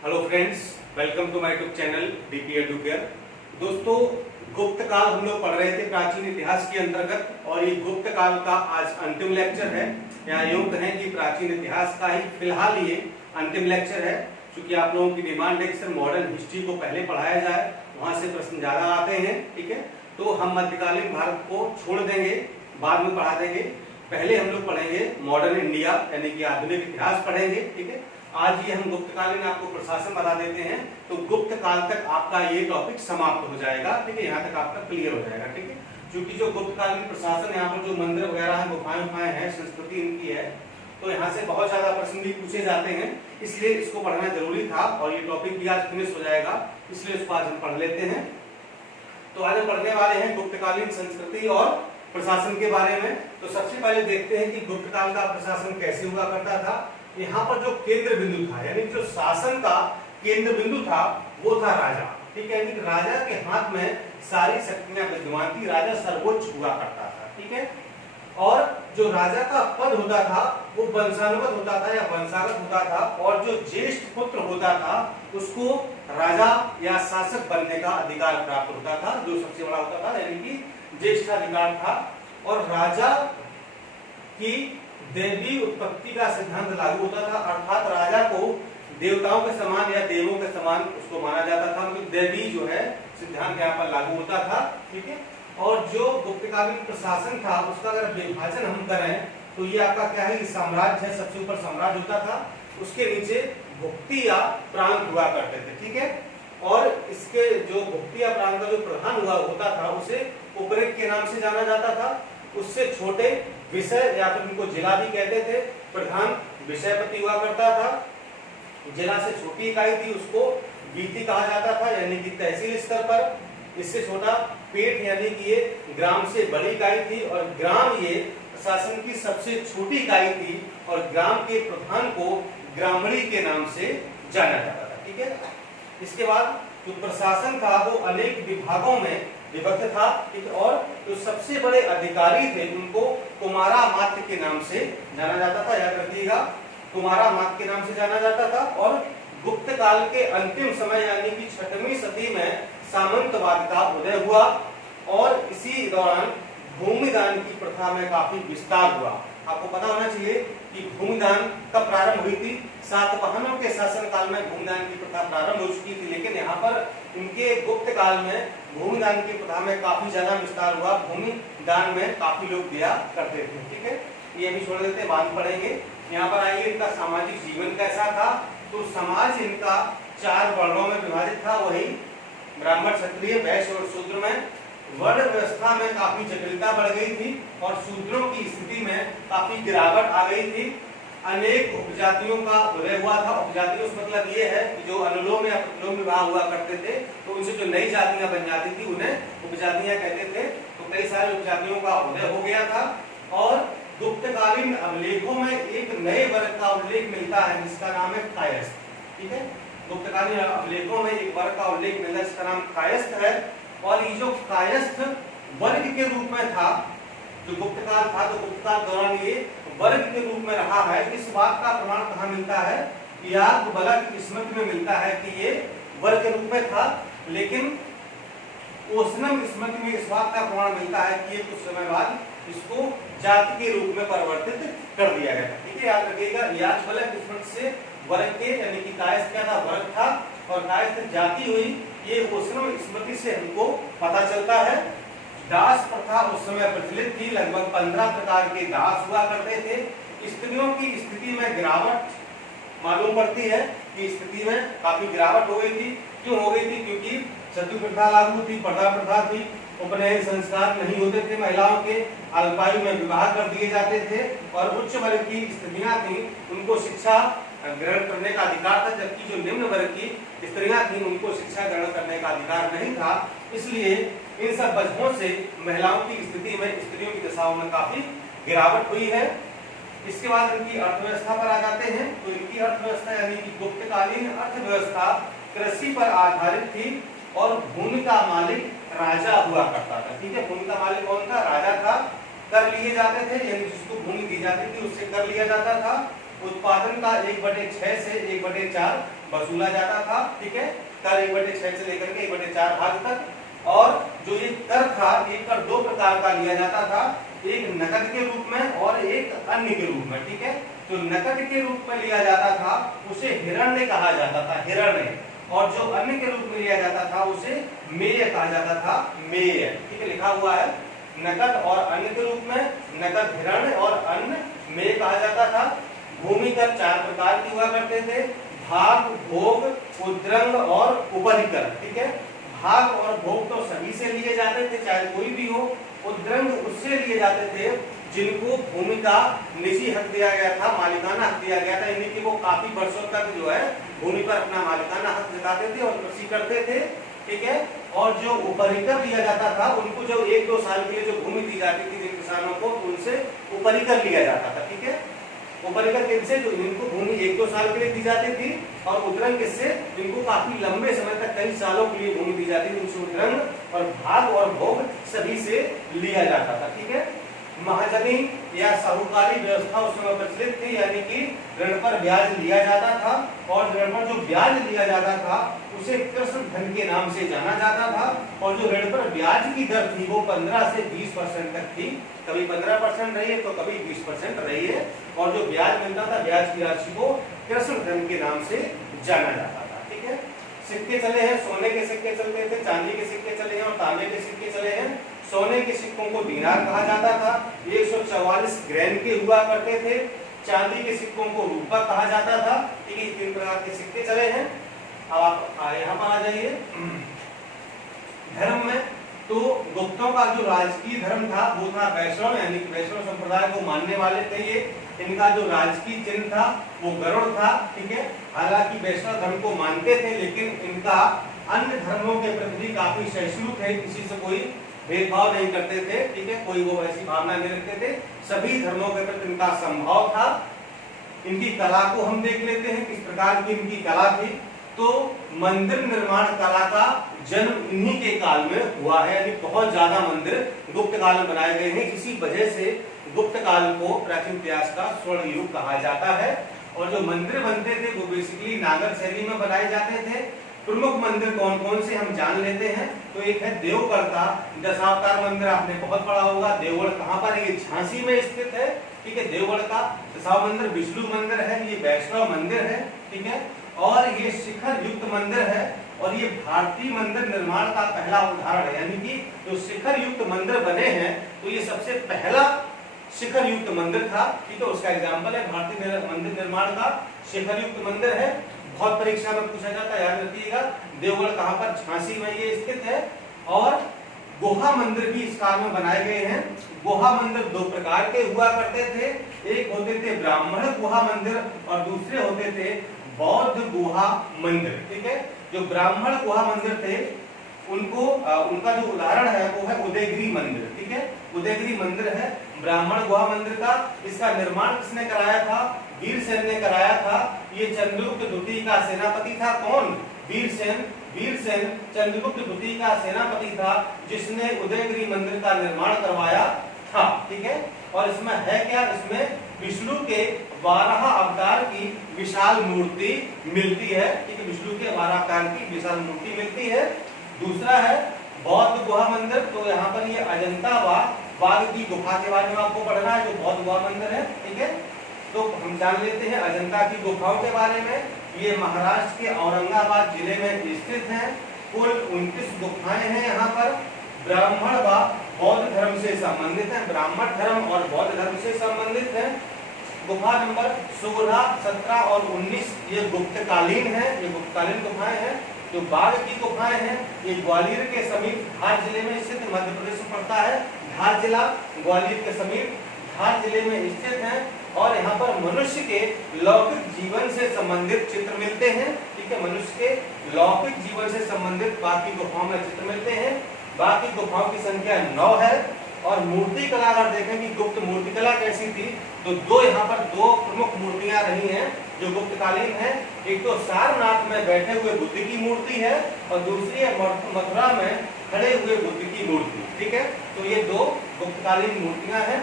Hello friends, welcome to my YouTube channel DP Educare. दोस्तों, गुप्त काल हम लोग पढ़ रहे थे प्राचीन इतिहास के अंतर्गत, और ये गुप्त काल का आज अंतिम लेक्चर है, या यूं कहें कि प्राचीन इतिहास का ही फिलहाल ये अंतिम लेक्चर है। क्योंकि आप लोगों की डिमांड है कि सर मॉडर्न हिस्ट्री को पहले पढ़ाया जाए, वहां से प्रश्न ज्यादा आते हैं, ठीक है। तो हम मध्यकालीन भारत को छोड़ देंगे, बाद में पढ़ा देंगे। पहले हम लोग पढ़ेंगे मॉडर्न इंडिया यानी कि आधुनिक इतिहास पढ़ेंगे, ठीक है। आज ये हम गुप्तकालीन आपको प्रशासन बता देते हैं, तो गुप्त काल तक आपका ये टॉपिक समाप्त हो जाएगा, ठीक है। यहाँ तक आपका क्लियर हो जाएगा, ठीक है। क्योंकि जो गुप्तकालीन प्रशासन, यहाँ पर जो मंदिर वगैरह है, गुफाएं हैं, संस्कृति इनकी है, तो यहाँ से बहुत ज्यादा प्रश्न भी पूछे जाते हैं, इसलिए इसको पढ़ना जरूरी था। और ये टॉपिक भी आज फिनिश हो जाएगा, इसलिए इसको आज हम पढ़ लेते हैं। तो आज हम पढ़ने वाले हैं गुप्तकालीन संस्कृति और प्रशासन के बारे में। तो सबसे पहले देखते हैं कि गुप्त काल का प्रशासन कैसे हुआ करता था। यहाँ पर जो केंद्र बिंदु था, यानी जो शासन का केंद्र बिंदु था, वो था राजा, ठीक है। यानी राजा के हाथ में सारी शक्तियां विद्यमान थी, राजा सर्वोच्च हुआ करता था, ठीक है। और जो राजा का पद होता था वो वंशानुगत होता था या वंशागत होता था, और जो ज्येष्ठ पुत्र होता था उसको राजा या शासक बनने का अधिकार प्राप्त होता था, जो सबसे बड़ा होता था, यानी कि ज्येष्ठाधिकार था। और राजा की देवी उत्पत्ति का सिद्धांत लागू होता था, अर्थात राजा को देवताओं के समान या देवों के समान उसको माना जाता था, मतलब देवी जो है सिद्धांत यहाँ पर लागू होता था, ठीक है। और जो गुप्तकालीन प्रशासन था उसका अगर विभाजन हम करें तो ये आपका क्या है, साम्राज्य है, सबसे ऊपर साम्राज्य होता था, उसके नीचे भुक्ति या प्रांत हुआ करते थे, ठीक है। और इसके जो भुक्ति या प्रांत का जो प्रधान हुआ होता था उसे उपरेक के नाम से जाना जाता था। उससे छोटे विषय या फिर उनको जिला भी कहते थे, प्रधान विषयपति हुआ करता था। जिला से छोटी इकाई थी उसको वीति कहा जाता था, यानी कि तहसील स्तर पर। इससे छोटा पेट यानी कि ये ग्राम से बड़ी इकाई थी, और ग्राम ये प्रशासन की सबसे छोटी इकाई थी, और ग्राम के प्रधान को ग्रामणी के नाम से जाना जाता था, ठीक है। इसके बाद जो प्रशासन था वो अनेक विभागों में विभक्त था, ठीक। और जो सबसे बड़े अधिकारी थे उनको कुमारा मात्य के नाम से जाना जाता था, याद रखिएगा, कुमारा मात्य के नाम से जाना जाता था। और गुप्त काल के अंतिम समय यानी कि 6वीं सदी में सामंतवाद का उदय हुआ, और इसी दौरान भूमिदान की प्रथा में काफी विस्तार हुआ। आपको पता होना चाहिए कि भूमिदान कब प्रारंभ हुई थी। सातवाहनों के शासन काल में भूमिदान की प्रथा प्रारंभ हो चुकी थी, लेकिन यहाँ पर इनके गुप्त काल में भूमिदान की प्रथा में काफी ज्यादा विस्तार हुआ। भूमिदान में काफी लोग दिया करते थे, ठीक है। ये भी छोड़ देते, बाद में पढ़ेंगे। यहाँ पर आइए, इनका सामाजिक जीवन कैसा था। तो समाज इनका 4 वर्णों में विभाजित था, वही ब्राह्मण, क्षत्रिय, वैश्य और शूद्र में। वर्ण व्यवस्था में काफी जटिलता बढ़ गई थी, और शूद्रों की स्थिति में काफी गिरावट आ गई थी। अनेक उपजातियों का उदय हुआ था। उपजातियों से मतलब ये है कि जो अनुलोम या प्रतिलोम विवाह हुआ करते थे, तो उनसे जो नई जातियां बन जाती थी उन्हें उपजातियां कहते थे। तो कई सारे उपजातियों का उदय हो गया था। और गुप्तकालीन अभिलेखों में एक नए वर्ग का उल्लेख मिलता है जिसका नाम है कायस्थ, ठीक है। गुप्तकालीन अभिलेखों में एक वर्ग का उल्लेख मिलता है जिसका नाम कायस्थ है। और ये जो कायस्थ वर्ग के रूप में था, जो गुप्तकाल था, तो गुप्तकाल दौरान ये वर्ग के रूप में रहा है। इस बात का प्रमाण कहाँ मिलता है, याज्ञवल्क्य की स्मृति में मिलता है कि ये वर्ग के रूप में था। लेकिन ओशनम स्मृति में इस बात का प्रमाण मिलता है कि ये कुछ समय बाद इसको जाति के रूप में परिवर्तित कर दिया गया, ठीक है। याद रखिएगा, याज्ञवल्क्य स्मृति से वर्ग के यानी कि कायस्थ क्या था, वर्ग था, और कायस्थ जाति हुई, ये ओशनम स्मृति से हमको पता चलता है। दास प्रथा उस समय प्रचलित थी, लगभग 15 प्रकार के दास हुआ करते थे। स्त्रियों की स्थिति में गिरावट मालूम पड़ती है कि स्थिति में काफी गिरावट हो गई थी। क्यों हो गई थी, क्योंकि सती प्रथा लागू थी, पर्दा प्रथा थी, उपनयन संस्कार नहीं होते थे, महिलाओं के अल्पायु में विवाह कर दिए जाते थे, और उच्च वर्ग की स्त्रियां थी उनको शिक्षा ग्रहण करने का अधिकार था, जबकि जो निम्न वर्ग की स्त्रियां थी उनको शिक्षा ग्रहण करने का अधिकार नहीं था। इसलिए इन सब वजहों से महिलाओं की स्थिति में, स्त्रियों की दशाओं में काफी गिरावट हुई है। इसके बाद इनकी अर्थव्यवस्था पर आ जाते हैं। तो इनकी अर्थव्यवस्था यानी कि गुप्तकालीन अर्थव्यवस्था कृषि पर आधारित थी, और भूमि का मालिक राजा हुआ करता था, ठीक है। भूमि का मालिक कौन था, राजा था। कर लिए जाते थे, यानी जिसको भूमि दी जाती थी उससे कर लिया जाता था। उत्पादन का 1/6 से 1/4 वसूला जाता था। ठीक है, कर 1/6 से लेकर के 1/4 भाग तक। और जो ये कर था, ये कर दो प्रकार का लिया जाता था, एक नकद के रूप में और एक अन्य के रूप में। ठीक है, तो नकद के रूप में लिया जाता था उसे हिरण्य कहा जाता था, हिरण्य। और जो अन्य के रूप में लिया जाता था उसे मेय कहा जाता था, मेय। ठीक है, लिखा हुआ है नकद और अन्य के रूप में, नकद हिरण्य और अन्य मेय कहा जाता था। भूमि कर 4 प्रकार के हुआ करते थे, भाग, भोग, उद्रंग और उपरिकर। ठीक है, भाग और भोग तो सभी से लिए जाते थे, चाहे कोई भी हो। उद्रंग उससे लिए जाते थे जिनको भूमि का निजी हक दिया गया था, मालिकाना हक दिया गया था, यानी कि वो काफी वर्षों तक जो है भूमि पर अपना मालिकाना हक जताते थे और कृषि करते थे। ठीक है, और जो उपरिकर लिया जाता था उनको जो 1-2 साल के लिए जो भूमि दी जाती थी जिन किसानों को, उनसे उपरिकर लिया जाता था। ठीक है, उपरिकर किनसे, जो इनको भूमि 1-2 साल के लिए दी जाती थी, और उद्रंग किससे, जिनको काफी लंबे समय तक कई सालों के लिए भूमि दी जाती थी, उनसे उद्रंग। और भाग और भोग सभी से लिया जाता था। ठीक है, महाजनी या साहूकारी व्यवस्था उस समय प्रचलित थी, यानी कि ऋण पर ब्याज लिया जाता था, और ऋण पर जो ब्याज लिया जाता था उसे कृष्ण धन के नाम से जाना जाता था। और जो ऋण पर ब्याज की दर थी वो 15 से 20% तक थी, कभी 15% रही है तो कभी 20% रही है। और जो ब्याज मिलता था, ब्याज की राशि को कृष्ण धन के नाम से जाना जाता था। ठीक है, सिक्के चले हैं, सोने के सिक्के चलते थे, चांदी के सिक्के चले हैं और तांबे के सिक्के चले हैं। सोने के सिक्कों को दीनार कहा जाता था, 144 ग्राम के हुआ करते थे। चांदी के सिक्कों को रूपा कहा जाता था। ठीक है, 3 प्रकार के सिक्के चले हैं। अब आप यहाँ पर आ जाइए। धर्म में तो गुप्तों का जो राजकीय धर्म था वो था वैष्णव, यानी कि वैष्णव संप्रदाय को मानने वाले थे ये। इनका जो राजकीय चिन्ह था वो गरुड़ था। ठीक है, हालांकि वैष्णव धर्म को मानते थे लेकिन इनका अन्य धर्मों के प्रति काफी सहिष्णु थे, किसी से कोई भेदभाव नहीं करते थे। ठीक है, कोई वो ऐसी भावना नहीं रखते थे, सभी धर्मों के प्रति इनका समभाव था। इनकी कला को हम देख लेते हैं, किस प्रकार की इनकी कला थी। तो मंदिर निर्माण कला का जन्म इन्हीं के काल में हुआ है, यानी बहुत ज्यादा मंदिर गुप्त काल में बनाए गए हैं। इसी वजह से गुप्त काल को प्राचीन इतिहास का स्वर्ण युग कहा जाता है। और जो मंदिर बनते थे वो बेसिकली नागर शैली में बनाए जाते थे। प्रमुख मंदिर कौन कौन से हम जान लेते हैं। तो एक है देवगढ़ का दशावतार मंदिर, आपने बहुत पढ़ा होगा। देवगढ़ कहाँ पर है, ये झांसी में स्थित है। ठीक है, देवगढ़ का दशाव मंदिर विष्णु मंदिर है, ये वैष्णव मंदिर है। ठीक है, और ये शिखर युक्त मंदिर है, और ये भारतीय मंदिर निर्माण का पहला उदाहरण है। यानी कि जो शिखर युक्त मंदिर बने हैं तो ये सबसे पहला शिखर युक्त मंदिर था। ठीक है, उसका एग्जाम्पल है भारतीय मंदिर निर्माण का शिखर युक्त मंदिर है। बहुत परीक्षा में पूछा जाता है, याद रखिएगा। देवगढ़ कहाँ पर, झांसी में ये स्थित है। और गुहा मंदिर भी इस काल में बनाए गए हैं। गुहा मंदिर 2 प्रकार के हुआ करते थे, एक होते थे ब्राह्मण गुहा मंदिर और दूसरे होते थे बौद्ध गुहा मंदिर। ठीक है, जो ब्राह्मण गुहा मंदिर थे उनको उनका जो उदाहरण है वो है उदयगिरी मंदिर। ठीक है, उदयगिरी मंदिर है ब्राह्मण गुहा मंदिर का। इसका निर्माण किसने कराया था, वीरसेन ने कराया था। ये चंद्रगुप्त द्वितीय का सेनापति था। कौन, वीरसेन। वीरसेन चंद्रगुप्त द्वितीय का सेनापति था जिसने उदयगिरी मंदिर का निर्माण करवाया था। ठीक है, और इसमें है क्या, इसमें विष्णु के 12 अवतार की विशाल मूर्ति मिलती है। ठीक है, विष्णु के 12 अवतार की विशाल मूर्ति मिलती है। दूसरा है बौद्ध गुहा मंदिर। तो यहाँ पर ये अजंता बाघ की गुफा के बारे में आपको पढ़ना है, जो बौद्ध गुहा मंदिर है। ठीक है, तो हम जान लेते हैं अजंता की गुफाओं के बारे में। ये महाराष्ट्र के औरंगाबाद जिले में स्थित है। कुल 29 गुफाएं हैं यहाँ पर। ब्राह्मण व बौद्ध धर्म से संबंधित है, ब्राह्मण धर्म और बौद्ध धर्म से संबंधित है। गुफा नंबर 16, 17 और 19 ये गुप्तकालीन है, ये गुप्तकालीन गुफाएं हैं। जो बाघ की गुफाएं हैं ये ग्वालियर के समीप धार जिले में स्थित, मध्य प्रदेश में पड़ता है धार जिला, ग्वालियर के समीप धार जिले में स्थित है। और यहाँ पर मनुष्य के लौकिक जीवन से संबंधित चित्र मिलते हैं। ठीक है, मनुष्य के लौकिक जीवन से संबंधित बाकी गुफाओं में चित्र मिलते हैं। बाकी गुफाओं की संख्या 9 है। और मूर्ति कला अगर देखें कि गुप्त मूर्ति कला कैसी थी, तो यहाँ पर 2 प्रमुख मूर्तियां रही हैं जो गुप्तकालीन है। एक तो सारनाथ में बैठे हुए बुद्ध की मूर्ति है और दूसरी है मथुरा में खड़े हुए बुद्ध की मूर्ति। ठीक है, तो ये 2 गुप्तकालीन मूर्तियां हैं।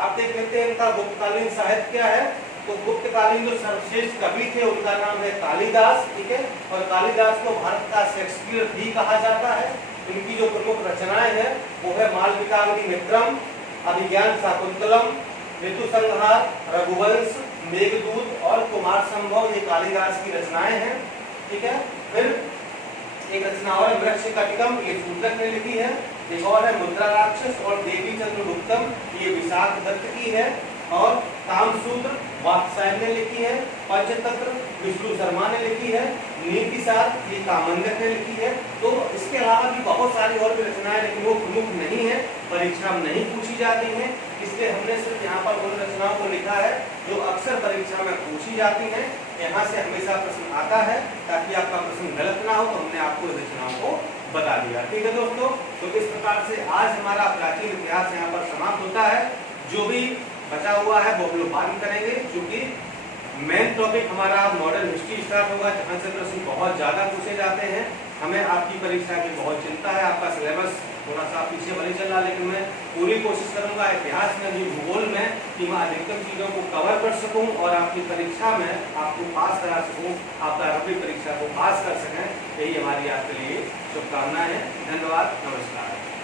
आप देख लेते हैं इनका गुप्तकालीन साहित्य क्या है। तो गुप्तकालीन जो सर्वश्रेष्ठ कवि थे उनका नाम है कालिदास, ठीक है। और कालिदास को भारत का शेक्सपियर भी कहा जाता है। उनकी जो प्रमुख रचनाएं हैं वो है मालविकाग्निमित्रम, अभिज्ञान शाकुंतलम, ऋतुसंहार, रघुवंश, मेघदूत और कुमार संभव, ये कालिदास की रचनाएं हैं, ठीक है। फिर एक रचना और वृक्ष कटिकम, ये शूद्रक ने लिखी है। एक और है मुद्रा राक्षस और देवी चंद्रगुप्तम, ये विशाख दत्त की है। और कामसूत्र वात्स्यायन ने लिखी है। पंचतंत्र विष्णु शर्मा ने लिखी है। नीतिसार ये कामंडक ने लिखी है। तो इसके अलावा भी बहुत सारी और भी रचनाएं, लेकिन वो प्रमुख नहीं है, परीक्षा में नहीं पूछी जाती हैं, इसलिए हमने सिर्फ यहाँ पर उन रचनाओं को लिखा है जो अक्सर परीक्षा में पूछी जाती हैं। यहाँ से हमेशा प्रश्न आता है, ताकि आपका प्रश्न गलत ना हो, तो हमने आपको इस रचनाओं को बता दिया, ठीक है दोस्तों। तो इस प्रकार से आज हमारा प्राचीन इतिहास यहाँ पर समाप्त होता है। जो भी बचा हुआ है वो हम लोग बाद में करेंगे, क्योंकि मेन टॉपिक हमारा मॉडर्न हिस्ट्री स्टार्ट होगा, जहाँ से प्रश्न बहुत ज्यादा पूछे जाते हैं। हमें आपकी परीक्षा की बहुत चिंता है, आपका सिलेबस थोड़ा सा पीछे भले चल रहा, लेकिन मैं पूरी कोशिश करूंगा इतिहास में भी, भूगोल में, कि मैं अधिकतम चीजों को कवर कर सकूं और आपकी परीक्षा में आपको पास करा सकूं, आप अपनी परीक्षा को पास कर सकें। यही हमारी आपके लिए शुभकामनाएं हैं। धन्यवाद, नमस्कार।